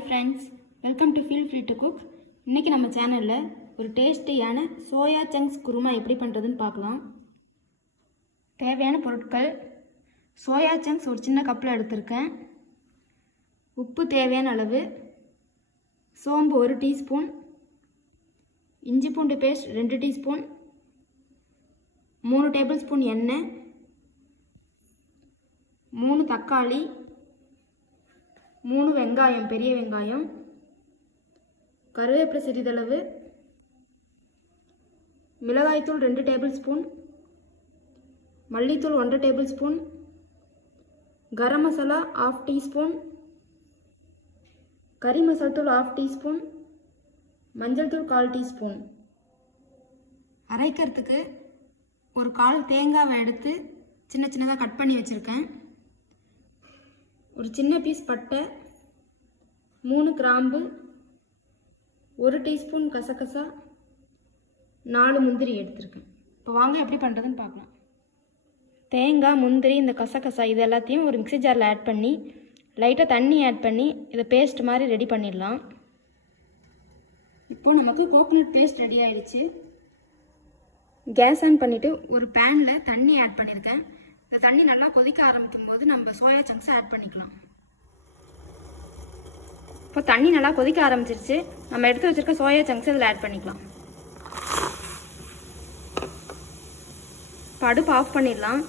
Hi friends, welcome to feel free to cook. இன்றைக்கி நம்ம சேனலில் ஒரு டேஸ்டியான சோயா சங்க்ஸ் குருமா எப்படி பண்ணுறதுன்னு பார்க்கலாம். தேவையான பொருட்கள்: சோயா சங்க்ஸ் ஒரு சின்ன கப்பில் எடுத்திருக்கேன், உப்பு தேவையான அளவு, சோம்பு 1 டீஸ்பூன், இஞ்சி பூண்டு பேஸ்ட் 2 டீஸ்பூன், 3 டேபிள் ஸ்பூன் எண்ணெய், 3 தக்காளி, 3 வெங்காயம், பெரிய வெங்காயம், கருவேப்பிலை சிறிதளவு, மிளகாய்த்தூள் 2 டேபிள் ஸ்பூன், மல்லித்தூள் 1 table spoon, garam masala 1/2 teaspoon, கறி மசாலா தூள் 1/2 டீஸ்பூன், மஞ்சள் தூள் 1/4 டீஸ்பூன். அரைக்கிறதுக்கு ஒரு 1/4 தேங்காவை எடுத்து சின்ன சின்னதாக கட் பண்ணி வச்சுருக்கேன். ஒரு சின்ன பீஸ் பட்டை, 3 கிராம்பு, 1 டீஸ்பூன் கசகசா, 4 முந்திரி எடுத்திருக்கேன். இப்போ வாங்க எப்படி பண்ணுறதுன்னு பார்க்கலாம். தேங்காய், முந்திரி, இந்த கசகசா இது எல்லாத்தையும் ஒரு மிக்ஸி ஜாரில் ஆட் பண்ணி லைட்டாக தண்ணி ஆட் பண்ணி இதை பேஸ்ட் மாதிரி ரெடி பண்ணிடலாம். இப்போது நமக்கு கோகோனட் பேஸ்ட் ரெடி ஆகிடுச்சு. கேஸ் ஆன் பண்ணிவிட்டு ஒரு பேனில் தண்ணி ஆட் பண்ணியிருக்கேன். இந்த தண்ணி நல்லா கொதிக்க ஆரம்பிக்கும் போது நம்ம சோயா சங்க்ஸை ஆட் பண்ணிக்கலாம். இப்போ தண்ணி நல்லா கொதிக்க ஆரம்பிச்சிருச்சு. நம்ம எடுத்து வச்சுருக்க சோயா சங்க்ஸ் இதில் ஆட் பண்ணிக்கலாம். இப்போ அடுப்பு ஆஃப் பண்ணிடலாம்.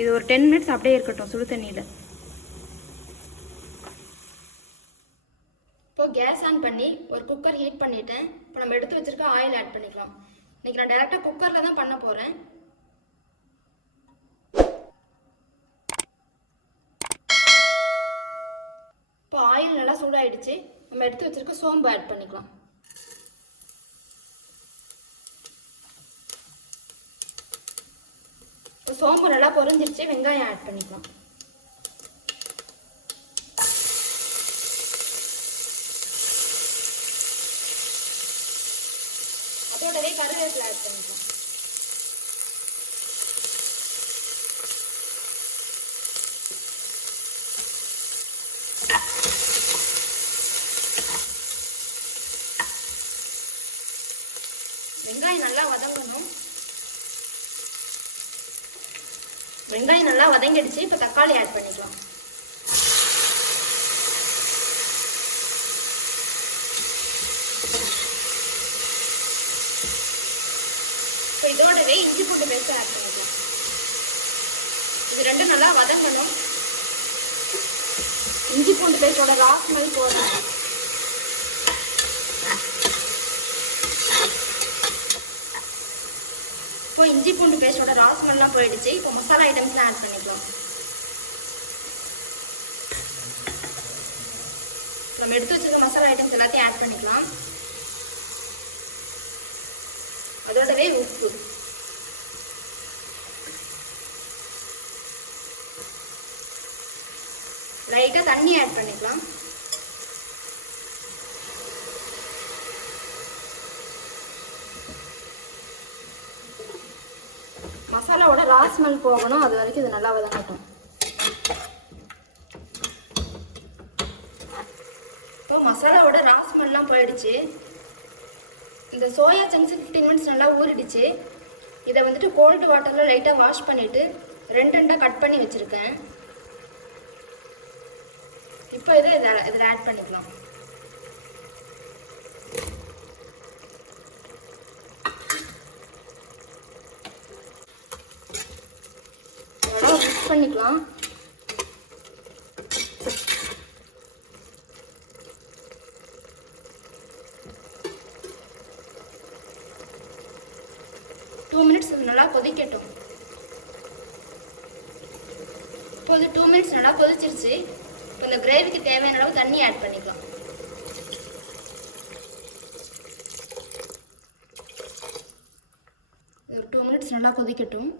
இது ஒரு 10 மினிட்ஸ் அப்படியே இருக்கட்டும் சுடு தண்ணியில். இப்போ கேஸ் ஆன் பண்ணி ஒரு குக்கர் ஹீட் பண்ணிட்டேன். இப்போ நம்ம எடுத்து வச்சுருக்க ஆயில் ஆட் பண்ணிக்கலாம். இன்றைக்கி நான் டேரெக்டாக குக்கரில் தான் பண்ண போகிறேன். இப்போ ஆயில் நல்லா சூடாயிடுச்சு. நம்ம எடுத்து வச்சிருக்க சோம்பு ஆட் பண்ணிக்கலாம். இப்போ சோம்பு நல்லா பொரிஞ்சிருச்சு. வெங்காயம் ஆட் பண்ணிக்கலாம். அதோடவே கருவேப்பிலை ஆட் பண்ணிக்கலாம். வெங்காயம் நல்லா வதங்கணும். வெங்காயம் நல்லா வதங்கிடுச்சு. இப்போ தக்காளி ஆட் பண்ணிக்கலாம். இப்போ இதோடவே இஞ்சி பூண்டு பேஸ்ட் ஆட் பண்ணிக்கலாம். இது ரெண்டும் நல்லா வதங்கணும். இஞ்சி பூண்டு பேஸ்டோட ஸ்மெல் போடணும். இப்போ இஞ்சி பூண்டு பேஸ்டோட ஸ்மெல்லாம் போயிடுச்சு. இப்போ மசாலா ஐட்டம்ஸ்லாம் ஆட் பண்ணிக்கலாம். நம்ம எடுத்து வச்சிருக்க மசாலா ஐட்டம்ஸ் எல்லாத்தையும் ஆட் பண்ணிக்கலாம். அதோடவே உப்பு, லைட்டாக தண்ணி ஆட் பண்ணிக்கலாம். மசாலாவோட ஸ்மெல் போகணும், அது வரைக்கும் இது நல்லா வதங்கட்டும். இப்போ மசாலாவோட ஸ்மெல்லாம் போயிடுச்சு. இந்த சோயா சங்க்ஸ் 15 மினிட்ஸ் நல்லா ஊறிடுச்சு. இதை வந்துட்டு கோல்டு வாட்டரில் லைட்டாக வாஷ் பண்ணிவிட்டு 2 கட் பண்ணி வச்சுருக்கேன். இப்போ இதில் ஆட் பண்ணிக்கலாம். மிக்ஸ் பண்ணிக்கலாம். டூ மினிட்ஸ் நல்லா கொதிக்கட்டும். இப்போது 2 மினிட்ஸ் நல்லா கொதிச்சிருச்சு. இப்போ இந்த கிரேவிக்கு தேவையான அளவு தண்ணி ஆட் பண்ணிக்கலாம். ஒரு 2 மினிட்ஸ் நல்லா கொதிக்கட்டும்.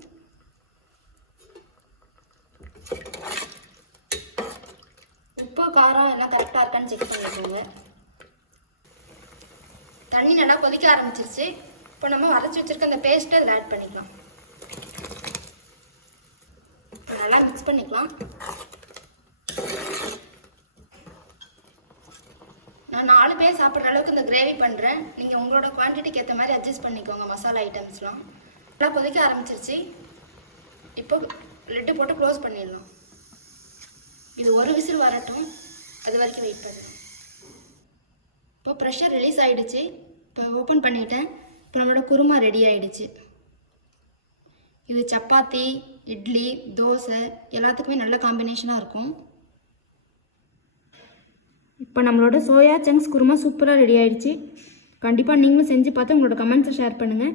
உப்பு காரம் எல்லாம் கரெக்டாக இருக்கான்னு செக் பண்ணிக்கோங்க. தண்ணி நல்லா கொதிக்க ஆரம்பிச்சிருச்சு. இப்போ நம்ம அரைச்சி வச்சிருக்க அந்த பேஸ்ட்டை அதில் ஆட் பண்ணிக்கலாம். நல்லா மிக்ஸ் பண்ணிக்கலாம். நானே சாப்பிட்ற அளவுக்கு இந்த கிரேவி பண்ணுறேன். நீங்கள் உங்களோட குவான்டிட்டிக்கு ஏற்ற மாதிரி அட்ஜஸ்ட் பண்ணிக்கோங்க மசாலா ஐட்டம்ஸ்லாம். நல்லா கொதிக்க ஆரம்பிச்சிருச்சு. இப்போ லிட்டு போட்டு க்ளோஸ் பண்ணிடலாம். இது ஒரு விசில் வரட்டும், அது வரைக்கும் வெயிட் பண்ணுறேன். இப்போ ப்ரெஷர் ரிலீஸ் ஆகிடுச்சு. இப்போ ஓப்பன் பண்ணிட்டேன். இப்போ நம்மளோட குருமா ரெடி ஆகிடுச்சு. இது சப்பாத்தி, இட்லி, தோசை எல்லாத்துக்குமே நல்ல காம்பினேஷனாக இருக்கும். இப்போ நம்மளோட சோயா சங்க்ஸ் குருமா சூப்பராக ரெடி ஆகிடுச்சு. கண்டிப்பாக நீங்களும் செஞ்சு பார்த்து உங்களோட கமெண்ட்ஸை ஷேர் பண்ணுங்கள்.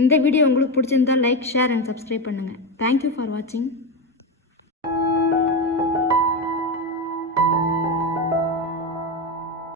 இந்த வீடியோ உங்களுக்கு பிடிச்சிருந்தால் லைக், ஷேர் அண்ட் சப்ஸ்கிரைப் பண்ணுங்கள். தேங்க்யூ ஃபார் வாட்சிங்.